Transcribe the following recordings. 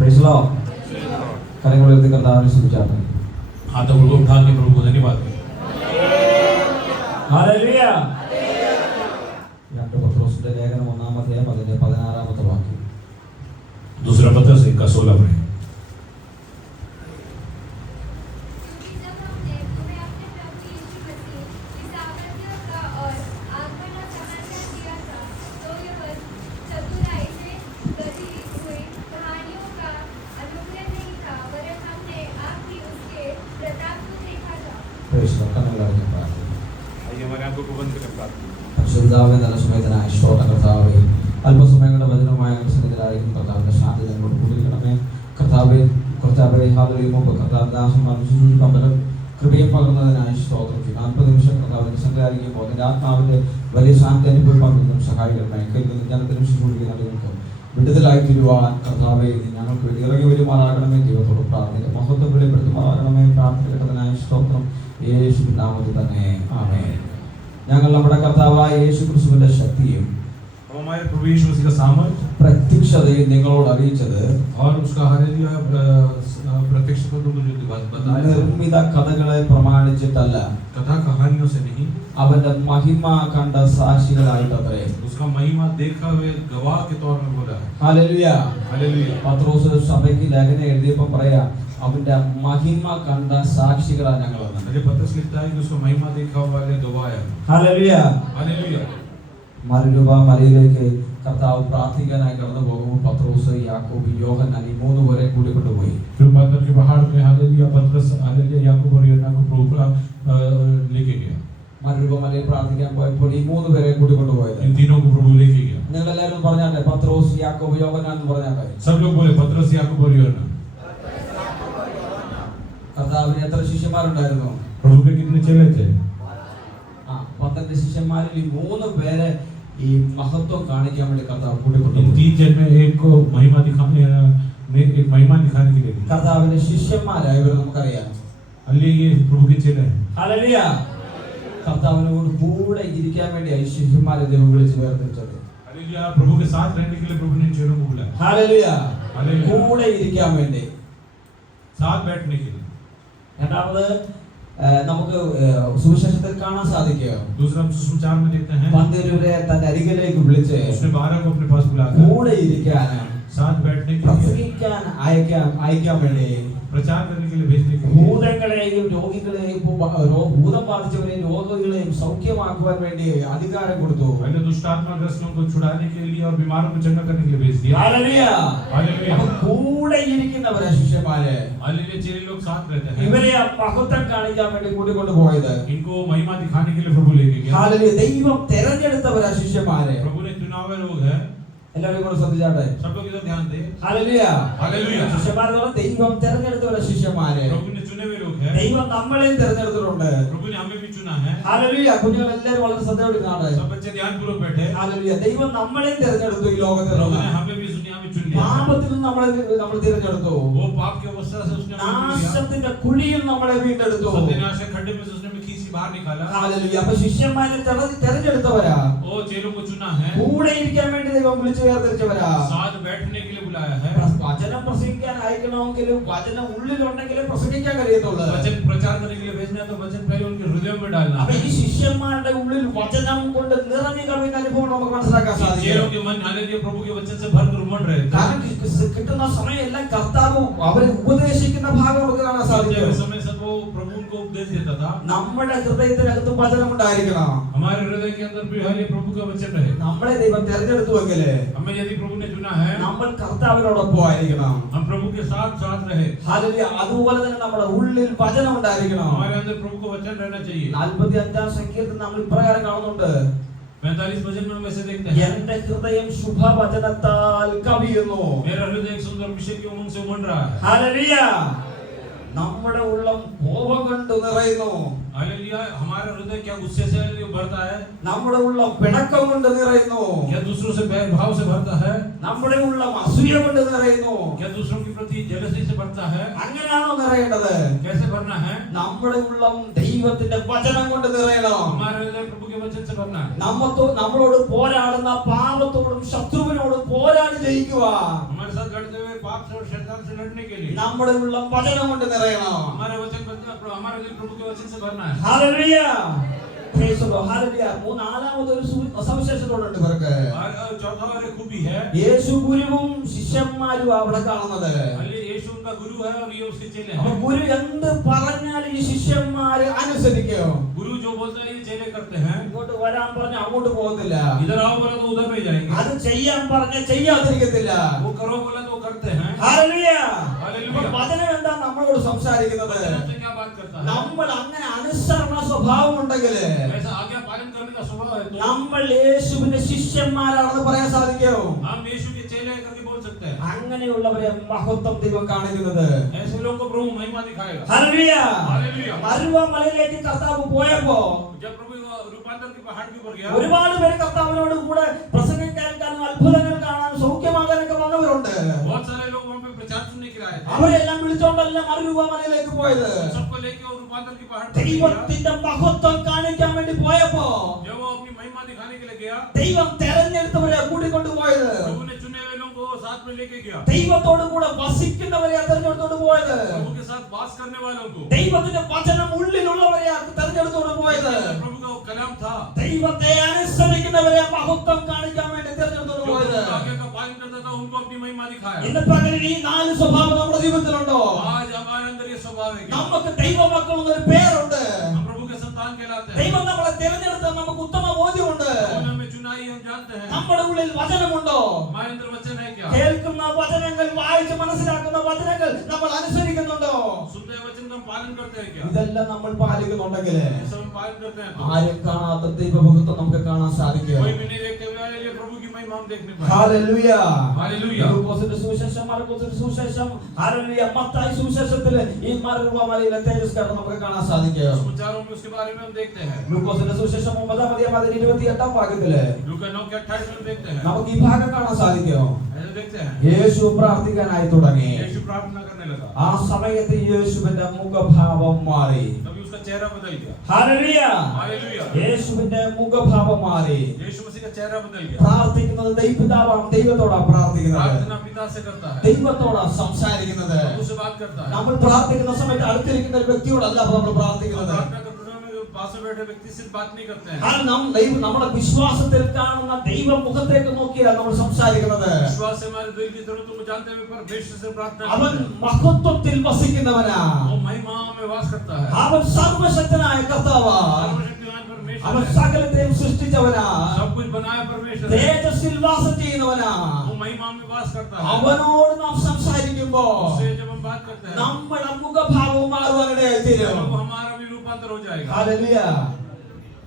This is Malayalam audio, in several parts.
Praise the Lord. करेंगे उठा के प्रभु को धन्यवाद दें। हालेलुया। पत्रोसिന്റെ ലേഖനം 1-ാം അതിന്റെ 16-ാമത്തെ വാക്യം. दूसरा पत्रस 1:16 में അല്പസമയങ്ങളുടെ വചനവുമായ സന്നിധിയിലായിരിക്കും കർത്താവിന്റെ ശാന്തി ഞങ്ങളോട് കൂടിയിരിക്കണമേ. കർത്താവെ കർത്താവിന്റെ കൃപയും പകർന്നതിനായി സ്തോത്രം ചെയ്യുന്നു. 40 നിമിഷം കർത്താവിന്റെ സംഘാരിക്കുമ്പോൾ അതിന്റെ ആത്മാവിന്റെ വലിയ ശാന്തി അനുഭവപ്പെടുന്നതും സഹായിക്കണമേ. കേൾക്കുന്ന ജനത്തിനും ശുശ്രൂഷിക്കുന്നവർക്ക് വിടുതലായി തീരുവാൻ കർത്താവെ ഞങ്ങൾക്ക് വേണ്ടി ഇറങ്ങി വരുമാറാകണമേ. ദൈവത്തോട് പ്രാർത്ഥിക്കുക. മഹത്വം വെളിപ്പെടുത്തുമാറാകണമേ. പ്രാർത്ഥിക്കുന്നതിനായി സ്തോത്രം യേശുവിന്റെ നാമത്തിൽ തന്നെ ആമേൻ. ഞങ്ങൾ നമ്മുടെ കർത്താവായ യേശു ക്രിസ്തുവിന്റെ ശക്തിയും हमारे प्रभु यीशु मसीह का सामर्थ्य പ്രത്യക്ഷതയും നിങ്ങളോട് അറിയിച്ചത് और उसका हालेलुया प्रत्यक्ष को तुमको जो बताया നിർമ്മിത കഥകളെ പ്രമാണിച്ചിട്ടല്ല, कथा कहानियों से नहीं, അവന്റെ മഹിമ കണ്ട സാക്ഷികളായിട്ടത്രേ. उसका महिमा देखा हुए गवाह के तौर में बोला है। ഹല്ലേലൂയ. हालेलुया। പത്രോസ് സഭയ്ക്ക് ലേഖനം എഴുതിയപ്പോൾ പറയാ അവന്റെ മഹിമ കണ്ട സാക്ഷികളാ ഞങ്ങളെന്ന്. अरे पत्रस लिखता है कि उसका महिमा देखा हुआ वाले गवाह है। ഹല്ലേലൂയ. हालेलुया। മരുഭൂമി മലയിലേക്ക് കർത്താവ് പ്രാർത്ഥിക്കാനായി കടന്നു പോകുമ്പോൾ പത്രോസ് യാക്കോബ് യോഹന്നാൻ ഈ 3 പേരെ കൂടി കൊണ്ടുപോയി. फिर पत्थर के पहाड़ में हालेलुया पत्रस हालेलुया याकूब और यूहन्ना को प्रभु लेके गया। മരുഭൂമി മലയിൽ പ്രാർത്ഥിക്കാൻ പോയപ്പോൾ ഈ 3 പേരെ കൂടി കൊണ്ടുപോയത്. इन तीनों को प्रभु लेके गया। നിങ്ങൾ എല്ലാവരും പറഞ്ഞാട്ടെ പത്രോസ് യാക്കോബ് യോഹന്നാൻ എന്ന് പറഞ്ഞാട്ടെ. सब लोग बोले पत्रस याकूब और यूहन्ना। കർത്താവിന് എത്ര ശിഷ്യന്മാരുണ്ടായിരുന്നു? प्रभु के कितने चेले थे? 12 ശിഷ്യന്മാരിൽ ഈ 3 പേരെ ഈ മഹത്വം കാണിക്കാൻ വേണ്ടി കർത്താവ് കൂട്ടിക്കൊണ്ടു. इन 3 जन में एक को महिमा दिखाने एक महिमा दिखाने के लिए കർത്താവിന്റെ ശിഷ്യന്മാരായ ഇവർ നമുക്കറിയാം. अल्ले ये प्रभु के चेले हैं। ഹല്ലേലൂയ. കർത്താവിനോട് കൂടെ ഇരിക്കാൻ വേണ്ടി ഈ ശിഷ്യന്മാരെ ദൈവം വിളിച്ചു വേർതിരിച്ചത്. हालेलुया। प्रभु के साथ रहने के लिए प्रभु ने चेलों को बुलाया। ഹല്ലേലൂയ. हालेलुया। കൂടെ ഇരിക്കാൻ വേണ്ടി, साथ बैठने के लिए। രണ്ടാമത് നമുക്ക് സുവിശേഷത്തിൽ കാണാൻ സാധിക്കുക. दूसरा हम सुसमाचार में देखते हैं 12 തന്റെ അരികിലേക്ക് വിളിച്ച് उसने 12 को अपने पास बुलाया, കൂടെ ഇരിക്കാൻ, साथ बैठने के लिए, പ്രസംഗിക്കാൻ അയക്കാൻ വേണ്ടി, प्रचार करने के लिए भेजने के लिए, ഭൂതങ്ങളെയും രോഗികളെയും ഭൂതം ബാധിച്ചവരെയും രോഗികളെയും സൗഖ്യമാക്കുവാൻ വേണ്ടി അധികാരം കൊടുത്തു. पहले दुष्टात्मा ग्रस्तों को छुड़ाने के लिए और बीमारों को चंगा करने के लिए भेज दिया। ഹല്ലേലൂയ. हालेलुया। കൂടെ ഇരിക്കുന്നവരെ ശിഷ്യന്മാരെ हालेलुया। चेले लोग साथ रहते हैं। ഇവരെ മഹത്വം കാണിക്കാൻ വേണ്ടി കൂട്ടിക്കൊണ്ടു പോയത്. इनको महिमा दिखाने के लिए प्रभु लेके गया। ഹല്ലേലൂയ. ദൈവം തെരഞ്ഞെടുത്തവരെ ശിഷ്യന്മാരെ. प्रभु ने चुनावे लोग हैं। എല്ലാവരും കൂടെ ശ്രദ്ധിച്ചാട്ടെ. सब लोग इधर ध्यान दें। ഹല്ലേലൂയ. हालेलुया। ശിഷ്യന്മാരെ ദൈവം തെരഞ്ഞെടുത്തവരെ ശിഷ്യന്മാരെ. प्रभु ने चुने हुए लोग हैं। ദൈവം നമ്മളെയും തെരഞ്ഞെടുത്തിട്ടുണ്ട്. प्रभु ने हमें भी चुना है। ഹല്ലേലൂയ. കുഞ്ഞുങ്ങൾ എല്ലാവരും വളരെ ശ്രദ്ധയോടെ കാണാതെ. सब बच्चे ध्यानपूर्वक बैठे। ഹല്ലേലൂയ. ദൈവം നമ്മളെയും തെരഞ്ഞെടുത്തു ഈ ലോകത്തിൽ. प्रभु ने हमें भी दुनिया में चुन लिया। പാപത്തിൽ നിന്ന് നമ്മൾ തിരഞ്ഞെടുത്തു. वो पाप के अवस्था से उसने हमें चुन लिया। നാശത്തിന്റെ കുഴിയിൽ നമ്മളെ വീണ്ടെടുത്തു. सत्यानाश के खड्डे में से उसने हमें खींच बाहर निकाला। ഹല്ലേലൂയ. അപ്പോൾ ശിഷ്യന്മാരെ തെരഞ്ഞെടുത്തവരാ. वो चेलों को चुना है। കൂടെ ഇരിക്കാൻ വേണ്ടി ദൈവം വിളിച്ചു വേർതിരിച്ചവരാ. साथ बैठने के लिए बुलाया है। വചനം പ്രസംഗിക്കാൻ അയക്കണമെങ്കിലും വചനം ഉള്ളിലുണ്ടെങ്കിലേ പ്രസംഗിക്കാൻ കഴിയത്തുള്ളൂ. वचन प्रचार करने के लिए भेजना है तो वचन पहले उनके हृदय में डालना അപ്പോൾ है। ഈ ശിഷ്യന്മാരുടെ ഉള്ളിൽ വചനം കൊണ്ട് നിറഞ്ഞു കവിയുന്ന അനുഭവം നമുക്ക് മനസ്സിലാക്കാൻ സാധിക്കും. चेलों के मन हालेलुया प्रभु के वचन से भरकर उमड़ रहे थे। കാരണം കിട്ടുന്ന സമയം എല്ലാം കർത്താവ് അവരെ ഉപദേശിക്കുന്ന ഭാഗം നമുക്ക് കാണാൻ സാധിക്കും. समय सब वो प्रभु उनको उपदेश देता था। നമ്മുടെ ഹൃദയത്തിനകത്ത് വചനം ഉണ്ടായിരിക്കണം. हमारे हृदय के अंदर भी हालेलुया प्रभु का वचन रहे। നമ്മളെ ദൈവം തെരഞ്ഞെടുത്തുവെങ്കിൽ हमें यदि प्रभु ने चुना है നമ്മൾ കർത്താവിനോടൊപ്പം ആയിരിക്കണം. हम प्रभु के साथ साथ रहे। ഹല്ലേലൂയ. അതുപോലെ തന്നെ നമ്മുടെ ഉള്ളിൽ വചനം ഉണ്ടായിരിക്കണം. हमारे अंदर प्रभु का वचन रहना चाहिए। 45-ാം സങ്കീർത്തനം നമ്മൾ ഇപ്രകാരം കാണുന്നുണ്ട്. 45 वचन में हम ऐसे देखते हैं, എന്റെ ഹൃദയം ശുഭവചനത്താൽ കവിയുന്നു. मेरा हृदय एक सुंदर विषय के उमंग से उमड़ रहा है। ഹല്ലേലൂയ. നമ്മുടെ ഉള്ളം കോപം കൊണ്ട് നിറയുന്നു. हालेलुया। हमारा हृदय क्या गुस्से से भरता है? നമ്മുടെ ഉള്ളം പിണക്കം കൊണ്ട് നിറയുന്നു. क्या दूसरों से बैर भाव से भरता है? നമ്മുടെ ഉള്ളം അസൂയ കൊണ്ട് നിറയുന്നു. क्या दूसरों के प्रति जेलसी से भरता है? അങ്ങനെയാണോ നിറയേണ്ടത്? कैसे भरना है? നമ്മുടെ ഉള്ളം ദൈവത്തിന്റെ വചനം കൊണ്ട് നിറയണം. हमारा हृदय प्रभु के वचन से भरना है। നമ്മളോട് പോരാടുന്ന പാപത്തോടും ശത്രുവിനോടും പോരാടി ജയിക്കുക. हमारे साथ लड़ते हुए पाप पाप से और शैतान से लड़ने के लिए നമ്മുടെ ഉള്ളം വചനം കൊണ്ട് നിറയണം. हमारा दिल प्रभु के वचन से भरना है. Hallelujah. Praise the Lord. Hallelujah. നാലാമത്തെ ഒരു സവിശേഷതയുണ്ട് ഇവർക്ക്. चौथा और एक खूबी है. യേശു ഗുരുവും ശിഷ്യന്മാരും അവിടെ കാണുന്നത്. यीशु उनका गुरु है और ये उसके चेले हैं. അപ്പോൾ ഗുരു എന്ത് പറഞ്ഞാലും ഈ ശിഷ്യന്മാർ അനുസരിക്കും. गुरु जो बोलता है ये चेले करते हैं. ഇങ്ങോട്ട് വരാൻ പറഞ്ഞ അങ്ങോട്ട് പോകത്തില്ല. इधर आओ बोला तो उधर नहीं जाएंगे. അത് ചെയ്യാൻ പറഞ്ഞ ചെയ്യാതിരിക്കത്തില്ല. वो करो बोला तो करते हैं. ഹല്ലേലൂയ. हालेलुया. വചനം എന്താ നമ്മളോട് സംസാരിക്കുന്നത്? वचन क्या बात करता है? നമ്മൾ അങ്ങനെ അനുസരണ സ്വഭാവം ഉണ്ടെങ്കിൽ ऐसा आज्ञा पालन करने का स्वभाव है तो നമ്മൾ യേശുവിന്റെ ശിഷ്യന്മാരാണെന്ന് പറയാൻ സാധിക്കും. हम यीशु के चेले करके बोल सकते हैं. അങ്ങനെയുള്ളവരെ മഹത്വം ദൈവം കാണിക്കുന്നത്. ऐसे लोगों को प्रभु महिमा दिखाएगा. ഹല്ലേലൂയ. हालेलुया. മരുഭൂമിയിലേക്ക് കർത്താവ് പോയപ്പോ जब प्रभु रूपांतर के पहाड़ के ऊपर गया ഒരുപാട് പേര് കർത്താവിനോട് കൂടെ പ്രസംഗം കേൾക്കാനും അത്ഭുതങ്ങൾ കാണാനും സൗഖ്യമാകാനൊക്കെ വന്നവരുണ്ട്. बहुत सारे लोग वहां पे प्रचार सुनने के लिए आए थे. അവരെല്ലാം വിളിച്ചോണ്ടല്ല മരുഭൂമിയിലേക്ക് പോയത്. सबको लेके वो रूपांतर के पहाड़ पर गया. ദൈവത്തിന്റെ മഹത്വം കാണിക്കാൻ വേണ്ടി പോയപ്പോ जब वो अपनी महिमा दिखाने के लिए गया ദൈവം തെരഞ്ഞെടുത്തവരെ കൂട്ടിക്കൊണ്ടു പോയത്. प्रभु ने चुने हुए लोगों को साथ में लेके गया. ദൈവത്തോട് കൂടെ വസിക്കുന്നവരെ തെരഞ്ഞെടുത്തോണ്ട് പോയത്. प्रभु के साथ वास करने वालों को ദൈവത്തിന്റെ വചനം ഉള്ളിലുള്ളവരെ തെരഞ്ഞെടുത്തോണ്ട് പോയത്. प्रभु का वो कलाम था. ദൈവത്തെ അനുസരിക്കുന്നവരെ മഹത്വം കാണിക്കാൻ വേണ്ടി തെരഞ്ഞെടുത്തോണ്ട് जो പോയത്. आज्ञा का पालन करता था उनको अपनी महिमा दिखाया. ഇന്ന് പകലിൽ ഈ നാല് സ്വഭാവം നമ്മുടെ ജീവിതത്തിലുണ്ടോ? आज हमारे अंदर ये स्वभाव है कि നമുക്ക് ദൈവമക്കൾ എന്നൊരു പേരുണ്ട്. हम प्रभु के संतान कहलाते हैं. ദൈവം നമ്മളെ തിരഞ്ഞെടുത്ത നമുക്ക് ഉത്തമ ബോധ്യമുണ്ട്. उन्होंने हमें चुना ही हम जानते हैं. നമ്മുടെ ഉള്ളിൽ വചനമുണ്ടോ? हमारे अंदर वचन है क्या? കേൾക്കുന്ന വചനങ്ങൾ വായിച്ച് മനസ്സിലാക്കുന്ന വചനങ്ങൾ നമ്മൾ അനുസരിക്കുന്നുണ്ടോ? सुनते हैं वचन का हम पालन करते हैं क्या? ഇതെല്ലാം നമ്മൾ പാലിക്കുന്നുണ്ടെങ്കിൽ ये सब हम पालन करते हैं तो ആരും കാണാത്ത ദൈവമഹത്വം നമുക്ക് കാണാൻ സാധിക്കും. कोई भी नहीं देखते हुए ये प्रभु की महिमा हम देखने पाए. ഹല്ലേലൂയ. हालेलुया. ലൂക്കോസിന്റെ സുവിശേഷം, മാർക്കോസിന്റെ സുവിശേഷം, ഹല്ലേലൂയ, മത്തായി സുവിശേഷത്തിൽ ഈ മരുഭൂമിയിലെ തേജസ്കരണം നമുക്ക് കാണാൻ സാധിക്കും. समाचारों में उसके बारे में हम देखते हैं. ലൂക്കോസിന്റെ സുവിശേഷം 9-ാം അധ്യായം 28-ാം വാക്യത്തില് लूका 9:28 में देखते हैं. നമുക്ക് ഈ ഭാഗം കാണാൻ സാധിക്കും. ऐसे देखते हैं. യേശു പ്രാർത്ഥിക്കാനായി തുടങ്ങി. यीशु प्रार्थना करने लगा. ആ സമയത്ത് യേശുവിന്റെ മുഖഭാവം മാറി. तभी उसका चेहरा बदल गया. ഹല്ലേലൂയ. हालेलुया. യേശുവിന്റെ മുഖഭാവം മാറി. यीशु मसीह का चेहरा बदल गया. പ്രാർത്ഥിക്കുന്നത് ദൈവപിതാവാണ്. ദൈവത്തോടാ പ്രാർത്ഥിക്കുന്നത്. प्रार्थना पिता से करता है. ദൈവത്തോടാ സംസാരിക്കുന്നത്. प्रभु से बात करता है. നമ്മൾ പ്രാർത്ഥിക്കുന്ന സമയത്ത് അടുത്തിരിക്കുന്ന ഒരു വ്യക്തിയോടല്ല നമ്മൾ പ്രാർത്ഥിക്കുന്നത്. प्रार्थना करते समय जो पास में बैठे व्यक्ति से बात नहीं करते हैं. കാരണം നമ്മുടെ വിശ്വാസത്തിൽ കാണുന്ന ദൈവ മുഖത്തേക്ക് നോക്കിയാണ് നമ്മൾ സംസാരിക്കുന്നത്. विश्वास से हमारे दिल की जरूरतों को जानते हुए परमेश्वर से प्रार्थना അവൻ करते हैं. മഹത്വത്തിൽ വസിക്കുന്നവനാ. वो महिमा में वास करता है. അവൻ സർവശക്തനായ കർത്താവാ. सर्वशक्तिमान परमेश्वर അവൻ है. സകലത്തെയും സൃഷ്ടിച്ചവനാ. सब कुछ बनाया परमेश्वर है. തേജസ്സിൽ വാസം ചെയ്യുന്നവനാ. वो महिमा में वास करता है. അവനോട് നാം സംസാരിക്കുമ്പോ उससे जब हम बात करते हैं നമ്മുടെ മുഖഭാവം മാറുവാനിടയായി തീരും. तो हमारा भी रूपांतर हो जाएगा. ഹല്ലേലൂയ.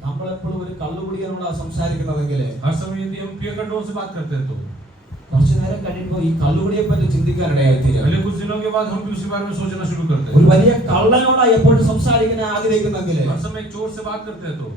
നമ്മളെപ്പോഴും ഒരു കള്ളുകുടിയനോടാ സംസാരിക്കുന്നതെങ്കിൽ हर समय यदि हम पियर कंट्रोल से बात करते हैं तो കുറച്ചു നേരം കഴിയുമ്പോൾ ഈ കള്ളുകുടിയെ പറ്റി ചിന്തിക്കാനിടയായി തീരും. पहले कुछ दिनों के बाद हम भी उसी बारे में सोचना शुरू करते ഒരു हैं. വലിയ കള്ളനോടാ എപ്പോഴും സംസാരിക്കാൻ ആഗ്രഹിക്കുന്നെങ്കിൽ हर समय एक चोर से बात करते हैं तो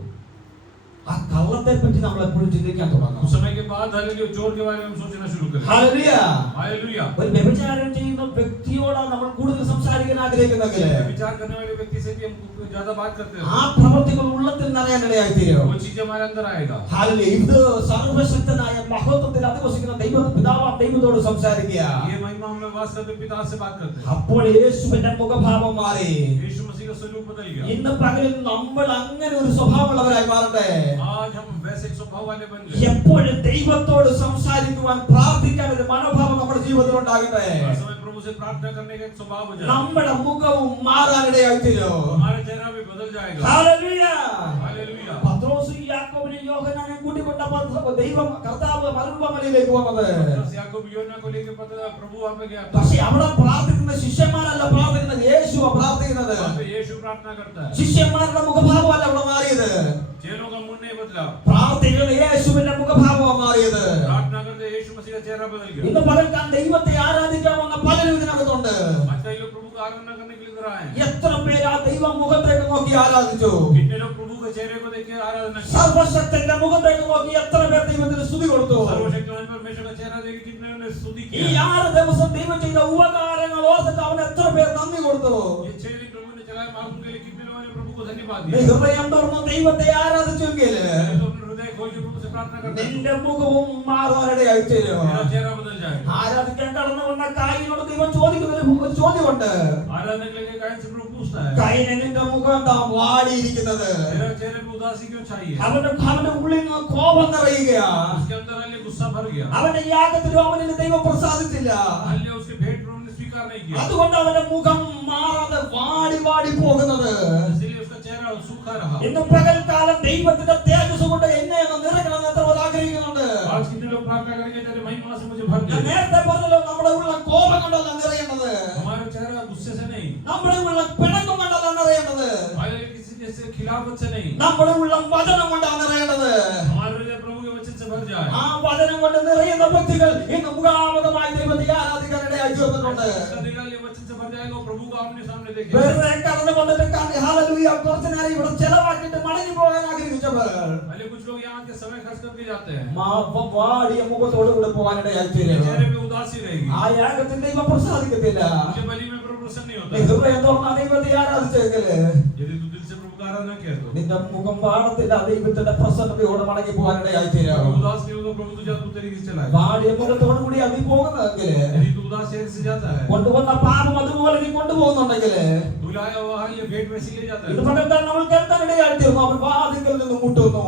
ആ കള്ളത്തെ പറ്റി നമ്മൾ എപ്പോഴും ചിന്തിക്കാൻ തുടങ്ങും. उस समय के बाद हालेलुया चोर के बारे में हम सोचना शुरू करें. ഹല്ലേലൂയ. हालेलुया. ഒരു വ്യഭിചാരം ചെയ്യുന്ന വ്യക്തിയോടാ നമ്മൾ കൂടുതൽ സംസാരിക്കാൻ ആഗ്രഹിക്കുന്നെങ്കിൽ विचार करने वाले व्यक्ति से भी हम ज्यादा बात करते हैं. ആ പ്രവൃത്തികൾ ഉള്ളത്തിൽ നിറയാനിടയായി തീരും. वो चीजें हमारे अंदर आएगा. ഹല്ലേലൂയ. ഇത് സർവശക്തനായ മഹത്വത്തിൽ അധിവസിക്കുന്ന പിതാവാം ദൈവത്തോട് സംസാരിക്കുക. ये महिमा में वास करते पिता से बात करते हैं. അപ്പോൾ യേശുവിന്റെ മുഖഭാവം മാറി. यीशु मसीह का स्वरूप बदल गया. ഇന്ന് പകലിൽ നമ്മൾ അങ്ങനെ ഒരു സ്വഭാവമുള്ളവരായി മാറട്ടെ. आज हम वैसे एक स्वभाव वाले बन गए. എപ്പോഴും ദൈവത്തോട് സംസാരിക്കുവാൻ പ്രാർത്ഥിക്കാൻ ഒരു മനോഭാവം നമ്മുടെ ജീവിതത്തിൽ ഉണ്ടാകട്ടെ. हर समय प्रभु से प्रार्थना करने का एक स्वभाव हो जाए. നമ്മുടെ മുഖവും മാറാനിടയായി തീരും. हमारा चेहरा भी बदल जाएगा. ഹല്ലേലൂയ. हालेलुया. പത്രോസും യാക്കോബിനെയും യോഹന്നാനെയും കൂട്ടിക്കൊണ്ട ദൈവം കർത്താവ് മരുഭൂമിയിലേക്ക് വന്നത്. याकूब യോഹന്നാനെ को लेके प्रभु वहां पे गया. പക്ഷേ അവിടെ പ്രാർത്ഥിക്കുന്ന ശിഷ്യന്മാരല്ല പ്രാർത്ഥിക്കുന്നത്, യേശുവാ പ്രാർത്ഥിക്കുന്നത്. वहां पे यीशु प्रार्थना करता है. ശിഷ്യന്മാരുടെ മുഖഭാവമല്ല അവിടെ മാറിയത്. चेलों का मुंह नहीं बदला. പ്രാർത്ഥിക്കുന്ന യേശുവിന്റെ മുഖഭാവമാണ് മാറിയത്. प्रार्थना करते यीशु मसीह का चेहरा बदल गया. ഇന്ന് പകൽക്കാൻ ദൈവത്തെ ആരാധിക്കാൻ വന്ന പലരും ഇതിനകത്തുണ്ട്. आज कई लोग प्रभु का आराधना करने के लिए इधर आए हैं. എത്ര പേര് ആ ദൈവ മുഖത്തേക്ക് നോക്കി ആരാധിച്ചു? कितने लोग प्रभु के चेहरे को देख के आराधना की. സർവശക്തന്റെ മുഖത്തേക്ക് നോക്കി എത്ര പേർ ദൈവത്തിന് സ്തുതി കൊടുത്തു? सर्वशक्तिमान परमेश्वर का चेहरा देख के कितने ने स्तुति ഈ किया. 6 ദിവസം ദൈവം ചെയ്ത ഉപകാരങ്ങൾ ഓർത്തിട്ട് അവൻ എത്ര പേർ നന്ദി കൊടുത്തു? ये 6 दिन प्रभु ने चलाए मार्गों के लिए कितने लोगों ने प्रभु को धन्यवाद നീ दिया. ഹൃദയം തുറന്ന് ദൈവത്തെ ആരാധിച്ചെങ്കിൽ तो अपने हृदय खोल के प्रभु से प्रार्थना करता हूं നിന്റെ മുഖവും മാറുവാനിടയായി തീരും. मेरा चेहरा बदल जाएगा ആരാധിക്കാൻ കടന്നു വന്ന കായിനോട് ദൈവം ചോദിക്കുന്ന ഒരു ചോദ്യമുണ്ട്. आराधना के लिए कायन से प्रभु पूछता है കായിനെ നിന്റെ മുഖം എന്താ വാടിയിരിക്കുന്നത്? मेरा चेहरे पे उदासी क्यों छाई है അവന്റെ ഉള്ളിൽ നിന്ന് കോപം നിറയുകയാ. उसके अंदर अल्लाह गुस्सा भर गया അവന്റെ യാഗത്തിലും അവനിൽ ദൈവം പ്രസാദിച്ചില്ല. अल्लाह उसके भेंट प्रभु ने स्वीकार नहीं किया അതുകൊണ്ട് അവന്റെ മുഖം മാറാതെ വാടി വാടി പോകുന്നത്. इसलिए उसका चेहरा सूखा रहा ഇന്ന് പകൽക്കാലം ദൈവത്തിന്റെ തേജസ് കൊണ്ട് എന്നെ ഒന്ന് നിറയ്ക്കണമെന്ന് എത്ര പേർ ആഗ്രഹിക്കുന്നുണ്ട്? आज कितने लोग प्रार्थना करेंगे तेरे महिमा से मुझे भर ഞാൻ दे നേരത്തെ പറഞ്ഞല്ലോ, നമ്മുടെ ഉള്ള കോപം കൊണ്ടല്ല നിറയേണ്ടത്, हमारा चेहरा गुस्से से नहीं നമ്മുടെ ഉള്ള പിണക്കം കൊണ്ടല്ല നിറയേണ്ടത്, हमारे किसी जैसे खिलाफत से नहीं നമ്മുടെ ഉള്ള വചനം കൊണ്ടാണ് നിറയേണ്ടത്. हमारे हृदय प्रभु के वचन से भर जाए ആ വചനം കൊണ്ട് നിറയുന്ന വ്യക്തികൾ ഇന്ന് മുഖാമുഖമായി ദൈവത്തെ ആരാധിക്കാനിടയായി തീർന്നിട്ടുണ്ട്. उसका दिल ये वचन से भर जाएगा प्रभु को आमने सामने देखेगा വെറുതെ കടന്നു കൊണ്ടിട്ട് ഹല്ലേലൂയ കുറച്ച് നേരം ഇവിടെ ചെലവാക്കിയിട്ട് മടങ്ങി പോകാൻ ആഗ്രഹിച്ചവർ पहले कुछ लोग यहाँ के समय खर्च करके जाते हैं വാടിയ മുഖത്തോടു കൂടെ പോകാനിടയായി തീരും. चेहरे पे उदासी रहेगी ആ യാഗത്തിൽ ദൈവം പ്രസാദിക്കത്തില്ല. मुझे बलि में प्रभु प्रसन्न नहीं നീ होता ഹൃദയം തുറന്ന ദൈവത്തെ ആരാധിച്ചെങ്കില് यदि तू दिल से प्रभु का आराधना किया तो നിന്റെ മുഖം വാടത്തില്ല. ദൈവത്തിന്റെ പ്രസന്നതയോടെ മടങ്ങി പോകാനിടയായി തീരും. अगर उदास नहीं होगा प्रभु तुझे तू तरीके से चलाएगा വാടിയ മുഖത്തോടു കൂടി നീ പോകുന്നതെങ്കിൽ, यदि तू उदास चेहरे से जाता है കൊണ്ടുവന്ന പാപം അതുപോലെ നീ കൊണ്ടുപോകുന്നുണ്ടെങ്കിൽ, तू लाया हुआ ये भेंट वैसे ले जाता ഇത് है പകർത്താൻ നമ്മൾ കേൾക്കാനിടയായി തീർന്നു. അവൻ വാതിൽക്കൽ നിന്ന് മുട്ടുന്നു.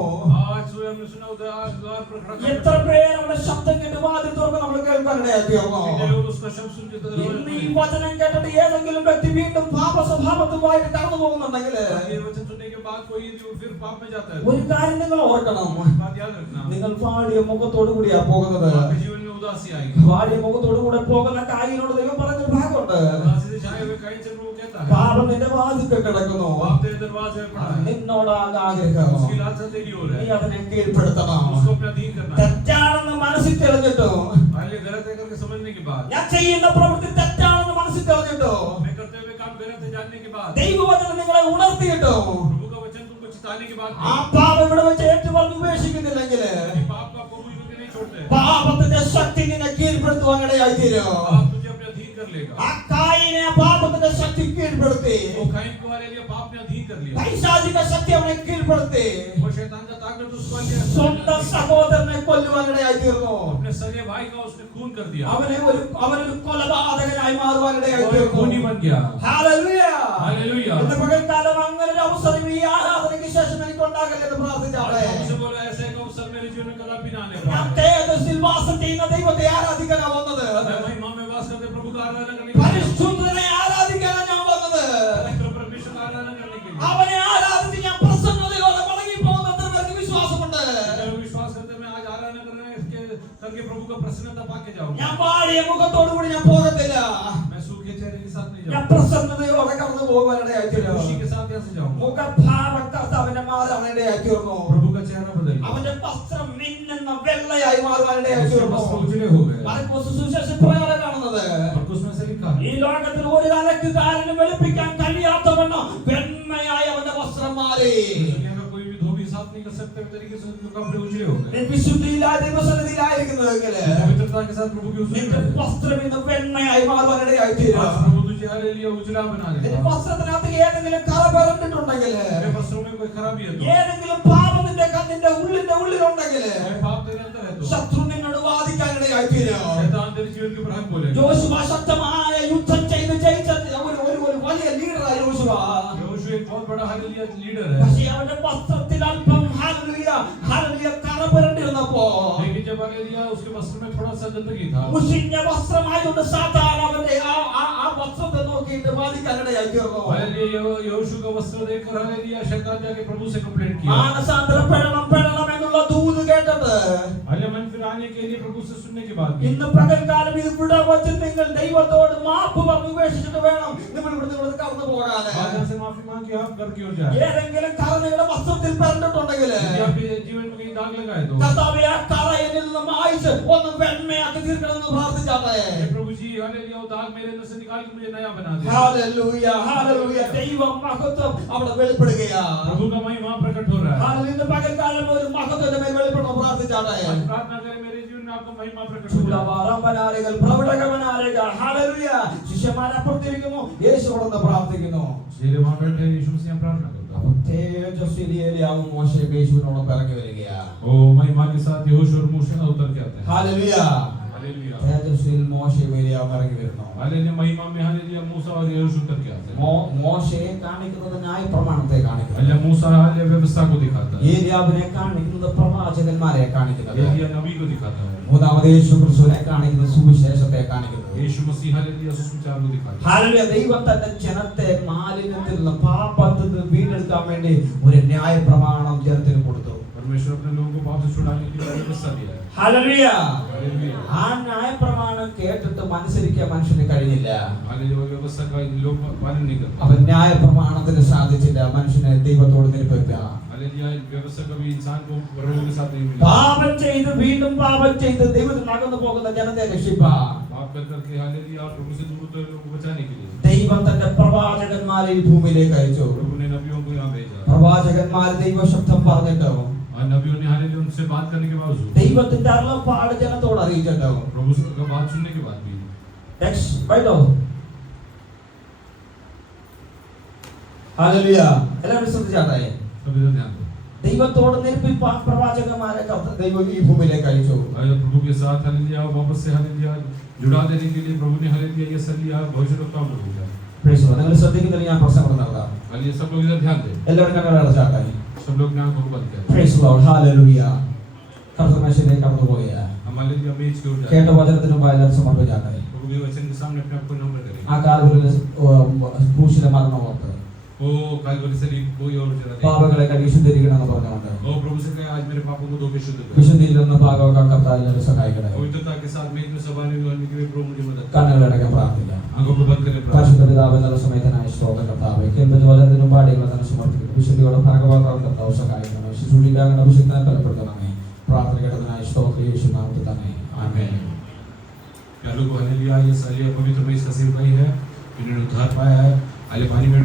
आज सुबह हमने सुना उधर आज द्वार पर खड़ा എത്ര പേര് അവന്റെ ശബ്ദം കേട്ട് വാതിൽ തുറന്ന് നമ്മൾ കേൾക്കാനിടയായി തീർന്നു. कितने लोग उसका शब्द सुन के ഇന്ന് ഈ വചനം കേട്ടിട്ട് ഏതെങ്കിലും വ്യക്തി വീണ്ടും പാപ സ്വഭാവത്തുമായിട്ട് കടന്നു പോകുന്നുണ്ടെങ്കിൽ, ये वचन सुनने के बाद कोई जो फिर पाप में जाता है ഒരു കാര്യം നിങ്ങൾ ഓർക്കണം, बात याद रखना നിങ്ങൾ വാടിയ മുഖത്തോടു കൂടിയാ പോകുന്നത്. आपके जीवन में उदासी आएगी വാടിയ മുഖത്തോടു കൂടെ പോകുന്ന കായിനോട് ദൈവം പറഞ്ഞൊരു ഭാഗമുണ്ട്. उदासी से छाए हुए कायन से प्रभु कहता है പാപം നിന്റെ വാതിൽക്കൽ കിടക്കുന്നു, पाप तेरे दरवाजे पर पड़ा है നിന്നോടാണ് ആഗ്രഹം. उसकी लालसा तेरी ओर നീ है അതിനെ കീഴ്പ്പെടുത്തണം. उसको अपना अधीन करना है തെറ്റാണെന്ന് മനസ്സിൽ തെളിഞ്ഞിട്ടോ, पहले गलत है करके समझने के बाद ഞാൻ ചെയ്യുന്ന പ്രവൃത്തി തെറ്റാണെന്ന് മനസ്സിൽ തെളിഞ്ഞിട്ടോ, मैं करते हुए काम गलत है जानने के बाद ദൈവവചനം നിങ്ങളെ ഉണർത്തിയിട്ടോ, प्रभु का वचन तुमको चिताने के बाद ആ പാപം ഇവിടെ വെച്ച് ഏറ്റുപറഞ്ഞ് ഉപേക്ഷിക്കുന്നില്ലെങ്കിൽ, यदि पाप को आपको भूल के नहीं छोड़ते പാപത്തിന്റെ ശക്തി നിന്നെ കീഴ്പ്പെടുത്തുവാനിടയായി തീരും. पाप तुझे अपने अधीन कर लेगा ആ കായിനെ പാപത്തിന്റെ ശക്തി കീഴ്പ്പെടുത്തി, वो कायन को वाले लिए पाप ने अधीन कर लिया പൈശാചിക ശക്തി അവനെ കീഴ്പ്പെടുത്തി, वो शैतान का ताकत उसको लिए സ്വന്തം സഹോദരനെ കൊല്ലുവാനിടയായി തീർന്നു. अपने सगे भाई का उसने खून कर दिया അവനൊരു കൊലപാതകനായി മാറുവാനിടയായി वो एक തീർന്നു. खूनी बन गया ഹല്ലേലൂയ. हालेलुया ഇന്ന് പകൽക്കാലം അങ്ങനെ ഒരു അവസരം ഈ ആരാധനയ്ക്ക് ശേഷം എനിക്ക് ഉണ്ടാകല്ലെന്ന് പ്രാർത്ഥിച്ചാട്ടെ. हमसे बोला ऐसे एक अवसर मेरे जीवन में कदापि ना आने ഞാൻ पाए തേജസ്സിൽ വാസം ചെയ്യുന്ന ദൈവത്തെ ആരാധിക്കാനാ വന്നത്. मैं महिमा में वास करते प्रभु का आराधना करने के लिए പരിശുദ്ധനെ ആരാധിക്കാനാ ഞാൻ വന്നത്. पवित्र परमेश्वर का आराधना करने के लिए അവനെ ആരാധിച്ച് ഞാൻ പ്രസന്നതയോടെ മടങ്ങി പോകുന്ന എത്ര പേർക്ക് വിശ്വാസമുണ്ട്? मैं विश्वास करते मैं आज आराधना करके प्रभु का प्रसन्नता पाके ഞാൻ जाऊंगा വാടിയ മുഖത്തോടു കൂടി ഞാൻ പോകത്തില്ല. मैं सूखे चेहरे के साथ नहीं ഞാൻ जाऊंगा പ്രസന്നതയോടെ കടന്നു പോകുവാനിടയായി തീരും. खुशी के साथ यहाँ से जाऊंगा മുഖഭാവം കർത്താവിന്റെ മാറാനിടയായി തീർന്നു. प्रभु का चेहरा बदल गया അവന്റെ വസ്ത്രം മിന്നുന്ന വെള്ളയായി മാറുവാനിടയായി उसके തീർന്നു. वस्त्र उजले हो गए മർക്കോസ് സുവിശേഷം പ്രകാരം കാണുന്നത്, और उसमें से लिखा ഈ ലോകത്തിൽ ഒരു അലക്കുകാരനും വെളുപ്പിക്കാൻ കഴിയാത്തവണ്ണം വെണ്മയായ അവന്റെ വസ്ത്രം മാറി. दुनिया का कोई भी धोबी साफ नहीं कर सकते तरीके से उनके कपड़े उजले हो गए വിശുദ്ധിയില്ലായ ദൈവസന്നിധിയിലായിരിക്കുന്നതെങ്കിൽ पवित्रता के साथ प्रभु की उजली നിന്റെ വസ്ത്രം ഇന്ന് വെണ്മയായി മാറുവാനിടയായി തീരും. आज प्रभु तुझे हमारे लिए उजला बना നിന്റെ देगा വസ്ത്രത്തിനകത്ത് ഏതെങ്കിലും കറ പരണ്ടിട്ടുണ്ടെങ്കിൽ, मेरे वस्त्रों में कोई खराबी है तो ഏതെങ്കിലും പാപം നിന്റെ ഉള്ളിലുണ്ടെങ്കിൽ, मेरे पाप तेरे अंदर है तो ശത്രു നിന്നോട് വാദിക്കാനിടയായി തീരും. शैतान तेरे जीवन के ऊपर हक बोलेगा യോശുവ ശക്തമായ യുദ്ധം ചെയ്ത് ജയിച്ച ഒരു വലിയ ലീഡറായി യോശുവ. यहोशू एक बहुत बड़ा हालेलुया लीडर है പക്ഷേ അവന്റെ വസ്ത്രത്തിൽ അല്പം ഹല്ലേലൂയ കറ പുരണ്ടിരുന്നപ്പോ, लेकिन जब हालेलुया उसके वस्त्र में थोड़ा सा गंदगी था മുഷിഞ്ഞ വസ്ത്രമായതുകൊണ്ട് സാത്താൻ അവന്റെ ആ വസ്ത്രത്തെ നോക്കിയിട്ട് വാദിക്കാനിടയായി തീർന്നു. हालेलुया यहोशू का वस्त्र देखकर हालेलुया शैतान जाके प्रभु से कंप्लेंट किया മാനസാന്തരപ്പെടണം എന്നുള്ള ദൂത് കേട്ടത് हालेलुया मन फिराने के लिए प्रभु से सुनने के बाद ഇന്ന് പകൽക്കാലം ഇത് ഇവിടെ വച്ച് നിങ്ങൾ ദൈവത്തോട് മാപ്പ് പറഞ്ഞ് ഉപേക്ഷിച്ചിട്ട് വേണം നിങ്ങൾ ഇവിടെ കടന്നു പോകാൻ. आज से माफी मांग के आप घर की ओर जाए ഏതെങ്കിലും കറ നിങ്ങളുടെ വസ്ത്രത്തിൽ പറഞ്ഞിട്ടുണ്ടെങ്കിൽ, यदि आपके जीवन में कहीं दाग लगा है तो കർത്താവേ ആ കറ എന്നിൽ നിന്ന് മായ്ച്ച് ഒന്ന് വെണ്മയാക്കി തീർക്കണമെന്ന് പ്രാർത്ഥിച്ചാട്ടെ. हे प्रभु जी हालेलुया वो दाग मेरे अंदर से निकाल के मुझे नया बना दे ഹല്ലേലൂയ ഹല്ലേലൂയ. ദൈവ മഹത്വം അവിടെ വെളിപ്പെടുകയാ. प्रभु का महिमा प्रकट हो रहा है ഹല്ലേലൂയ. ഇന്ന് പകൽക്കാലം ഒരു മഹത്വത്തിന്റെ മേൽ വെളിപ്പെടണം പ്രാർത്ഥിച്ചാട്ടെ. आज प्रार्थना करें मेरे जीवन में आपका महिमा प्रकट हो जाए ചൂടവാറമ്പനാരകൾ പ്രവടകവനാരകൾ ഹല്ലേലൂയ. ശിഷ്യന്മാരെ അപ്പുറത്തിരിക്കുന്നു, യേശു അവിടെ പ്രാർത്ഥിക്കുന്നു. मेरे वहां बैठे यीशु मसीह हम प्रार्थना करें അപ്പോൾ തേജസ്വിനി ഏലിയാവ് മോശെ യേശുവിനോടൊപ്പം ഇറങ്ങി വരികയാ. वो महिमा के साथ यहोशू और मूसा उतर के आते हैं। ഹല്ലേലൂയ. हालेलुया। തേജസ്വിനിയിൽ മോശയും ഏലിയാവും ഇറങ്ങി വരുന്നു. हालेलुया। महिमा में हालेलुया मूसा और यहोशू उतर के आते हैं। മോശയെ കാണിക്കുന്നത് ന്യായപ്രമാണത്തെ കാണിക്കുന്നു. हालेलुया मूसा हालेलुया व्यवस्था को दिखाता है। ഏലിയാവിനെ കാണിക്കുന്നത് പ്രവാചകന്മാരെ കാണിക്കുന്നത്. एलिया नबी को दिखाता है। മൂന്നാമത് യേശു ക്രിസ്തുവിനെ കാണിക്കുന്നത് സുവിശേഷത്തെ കാണിക്കുന്നു. यीशु मसीह हालेलुया सुसमाचार को दिखाता है। ഹല്ലേലൂയ. ദൈവം തന്റെ ജനത്തെ മാലിന്യത്തിൽ നിന്ന് പാപത്തിൽ നിന്ന് വീണ്ടെടുക്കാൻ വേണ്ടി ഒരു ന്യായപ്രമാണം ജനത്തിന് കൊടുത്തു. परमेश्वर अपने लोगों को पाप से छुड़ाने के लिए व्यवस्था दिया है। ഹല്ലേലൂയ. हालेलुया। ആ ന്യായപ്രമാണം കേട്ടിട്ട് അനുസരിക്കാൻ മനുഷ്യന് കഴിഞ്ഞില്ല. हालेलुया। व्यवस्था का लोग पालन नहीं करते। അവൻ ന്യായപ്രമാണത്തിന് സാധിച്ചില്ല മനുഷ്യനെ ദൈവത്തോട് നിരപ്പിക്കാൻ. हालेलुया। व्यवस्था कभी इंसान को प्रभु के साथ नहीं मिला। പാപം ചെയ്ത് വീണ്ടും പാപം ചെയ്ത് ദൈവത്തിൽ അകന്നു പോകുന്ന ജനത്തെ രക്ഷിപ്പാൻ पाप कर करके हालेलुया प्रभु से दूर होते लोगों को बचाने के लिए ദൈവം തന്റെ പ്രവാചകന്മാരെ ഈ ഭൂമിയിലേക്ക് അയച്ചു. प्रभु ने नबियों को यहाँ भेजा। പ്രവാചകന്മാർ ദൈവശബ്ദം പറഞ്ഞിട്ടും और नबियों ने हालेलुया उनसे बात करने के बावजूद ദൈവത്തിന്റെ അരുളപ്പാട് ജനത്തോട് അറിയിച്ചിട്ടുണ്ടാവും. प्रभु का बात सुनने के बाद भी ഹല്ലേലൂയ. എല്ലാവരും ശ്രദ്ധിച്ചാട്ടെ. सभी लोग ध्यान दो। ദൈവത്തോട് നിരപ്പിപ്പാൻ പ്രവാചകന്മാരെ ദൈവം ഈ ഭൂമിയിലേക്ക് അയച്ചു. प्रभु के साथ हालेलुया वापस से हालेलुया जुड़ा देने के लिए प्रभु ने हालेलुया ये सलिया भविष्यवक्ताओं को भेजा। Praise the Lord. നിങ്ങൾ ശ്രദ്ധിക്കുന്നില്ല ഞാൻ പ്രസംഗം നടത്താം. हालेलुया। सब लोग इधर ध्यान दें। എല്ലാവരും കണ്ണുകൾ അടച്ചാട്ടെ. सब लोग अपनी आंखों को बंद करें। Praise the Lord. ഹല്ലേലൂയ. കർത്തമേശയിലേക്ക് കടന്നു പോവുകയാ. हम हालेलुया मेज की ओर കേട്ട जाएं। വചനത്തിന് മുമ്പായി എല്ലാവരും സമർപ്പിച്ചാട്ടെ. प्रभु के वचन के सामने अपने आप को नम्र करें। ആ കാലങ്ങളിൽ ക്രൂശിലെ മരണം ഓർത്ത് ओ कालवरी से कोई और जगह नहीं। പാപങ്ങളെ കഴുകി ശുദ്ധീകരിക്കണമെന്ന് പറഞ്ഞുകൊണ്ട് ओ प्रभु से कहे आज मेरे पापों को धो के शुद्ध कर। വിശുദ്ധിയിലെന്ന ഭാഗമൊക്കെ കർത്താവിനെ സഹായിക്കണേ. पवित्रता के साथ मेज में सभाने में होने के लिए प्रभु मुझे मदद कर। കണ്ണുകളടക്കം പ്രാർത്ഥിക്കാം. आंखों को बंद करें। പരിശുദ്ധ പിതാവേ, നല്ല സമയത്തിനായി സ്തോത്രം കർത്താവേ. കേൾക്കുന്ന വചനത്തിനും പാടികളെ തന്നെ സമർപ്പിക്കുന്നു. വിശുദ്ധിയോടെ ഭാഗഭാഗം കർത്താവ് സഹായിക്കണം. ശുശ്രൂഷിക്കാനുള്ള വിശുദ്ധനെ ബലപ്പെടുത്തണമേ. പ്രാർത്ഥന കേട്ടതിനായി സ്തോത്രം യേശു നാമത്തിൽ തന്നെ. ആമേൻ. प्यारों को हालेलुया। ये सालिया पवित्र में इसका सेवकाई है। इन्होंने उद्धार पाया है। आले पानी में